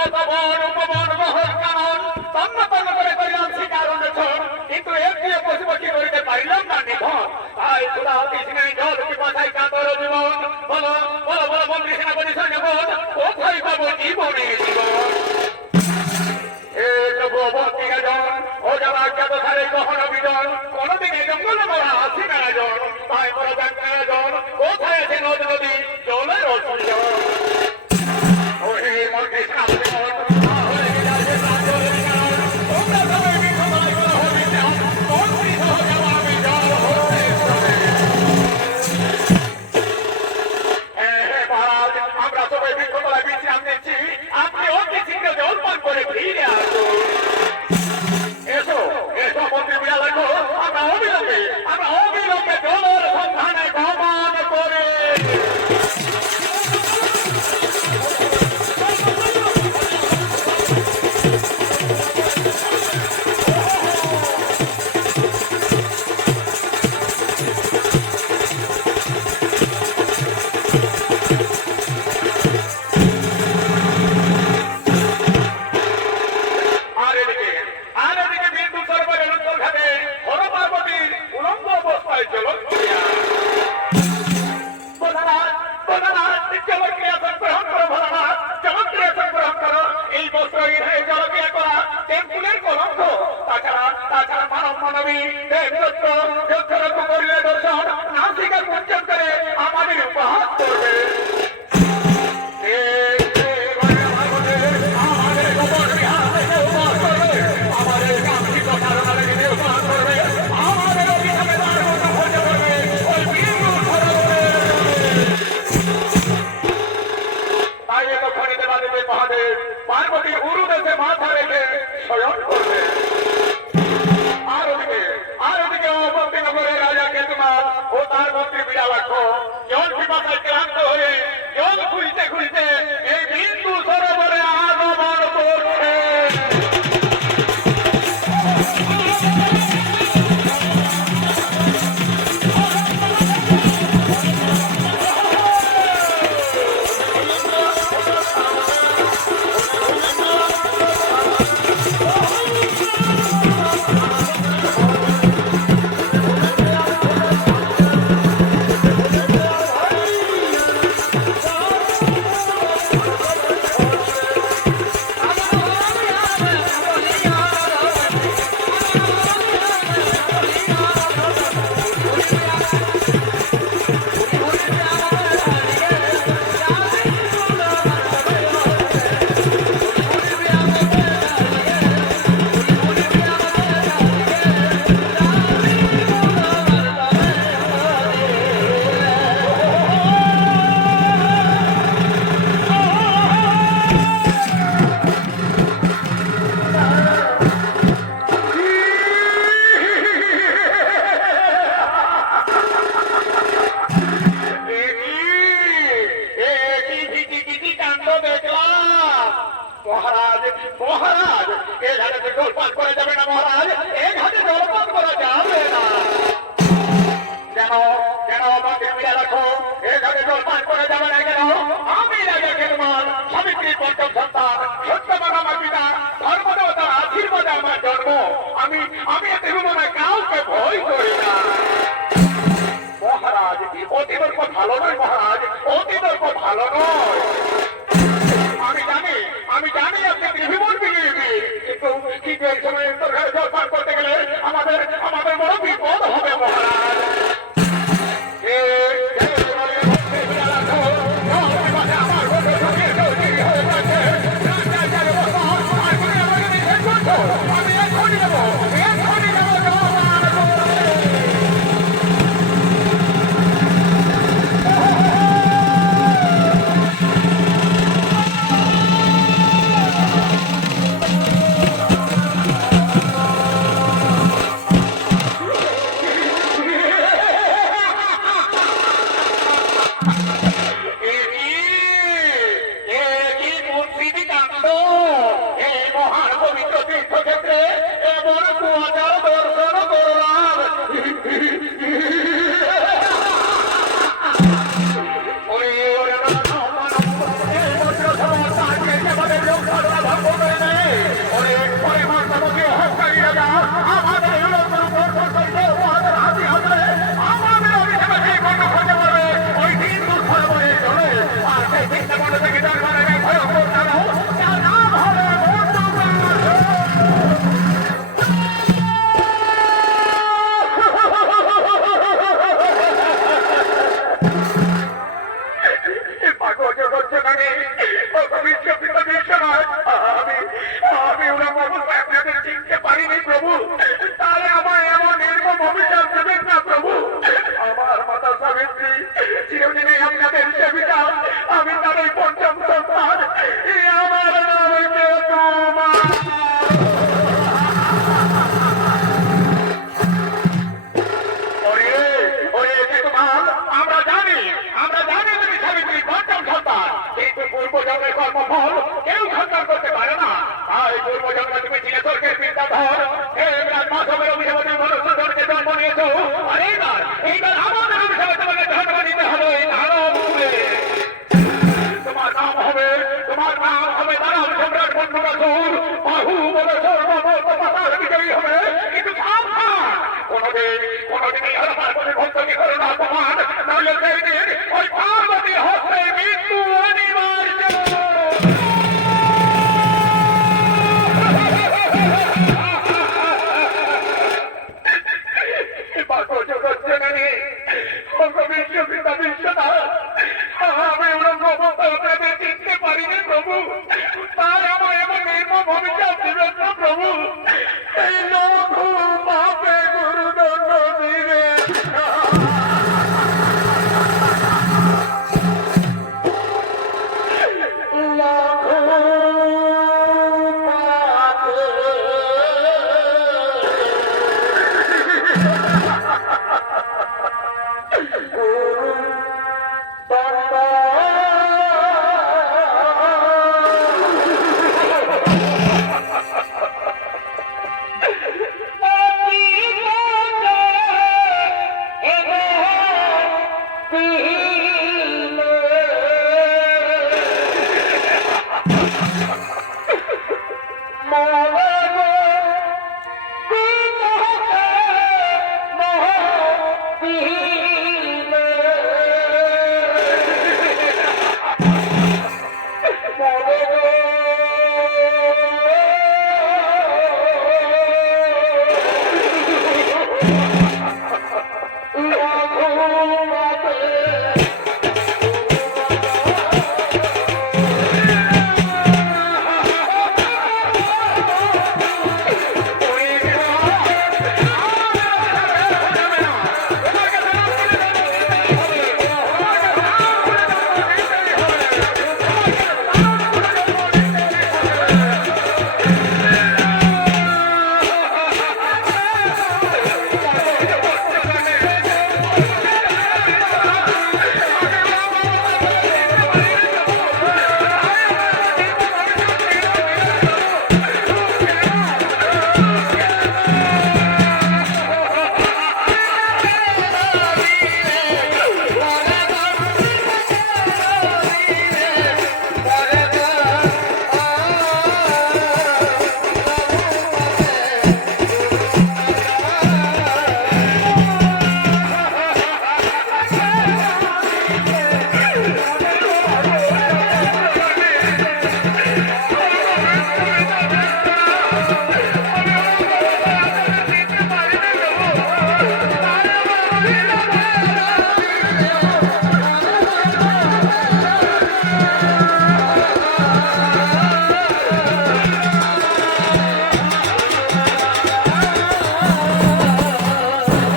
কত বড় উপবন মহল কানন তন্ন তন্ন করে করিলাম শিকার অন্বেষণ, কিন্তু একটি পশু পাখি করিতে পারিলাম না নিধন। তাই খোদা কৃষ্ণের জল পিপাসায় কাতর জীবন, বলো বলো বলো মন্ত্রী সেনাপতি সৈন্যগণ, কোথায় পাবো জীবনের জীবন? হে প্রভু বন্দিগাজন, ও যারা জ্ঞাত সারে কখনো বিজন, কোনদিনে জঙ্গলে মোরা আসি না জন, তাই মোরা যাত্রা জন, কোথায় আছে নদ নদী জলের অসুবিধা? ও হে মন্ত্রী সেনাপতি পার্বতী উরু দেশে মাথা রেখে শয়ন করবে। আর ওদিকে অবন্তিনগরের রাজা কেতুমাল ও তার মন্ত্রী বিড়ালাক্ষ জল পিপাসায় ক্লান্ত হয়ে জল খুঁজতে খুঁজতে এই বিন্দু সরোবরে আগমন করছে। মহারাজ মহারাজ এ ঘাটে জলপান করা যাবে না মহারাজ, এ ঘাটে জলপান করা যাবে না। কেন কেন আমাকে মিলে রাখো, এ ঘাটে জলপান করা যাবে না কেন? আমি রাজা কেতুমাল, সাবিত্রীর পঞ্চম সন্তান, সত্যবান আমার পিতা, ধর্মদেবতার আশীর্বাদে আমার জন্ম। আমি এতে রুমনায় কাউকে ভয় করি না। মহারাজ অতি দর্প ভালো নয় মহারাজ, অতি দর্প ভালো নয়। আমি জানি আপনি ত্রিভুবন বিজয়ী, কিন্তু এই সময় জলপান করতে গেলে আমাদের বড় বিপদ হবে মহারাজ। আমি এখনই যাবো। জানে ও বিশ্বপিতা বিশ্বনাথ আমি ওরকম অবস্থায় আপনাদের চিনতে পারিনি প্রভু তাহলে আমার এমন নির্মম অভিশাপ দেবেন না প্রভু আমার মাতা সাবিত্রী চিরদিনে আপনাদের সেবিকা আমি তার ওই পঞ্চম সন্তান আমার নাম তোমার আমরা জানি তুমি সাবিত্রী পঞ্চম সন্তান কিন্তু পূর্বজন্মের কর্মফল কেউ সন্তান করতে পারে না তাই পূর্বজন্মে তুমি ছিলে স্বর্গের পিতাধর দেবরাজ মাধবের অভিশাপে মনুষ্যজনকে জন্ম নিয়েছো আর এইবার আমাদের অভিশাপে তোমাকে জন্ম দিতে হবে তোমার নাম হবে দানব সম্রাট বন্ধুরাসুর বাহু বলে সর্বমত পাতার বিজয়ী হবে কিন্তু কোনদিনই হলো তার কোনো ভক্তকে করো না অপমান নাহলে সেই দিন ওই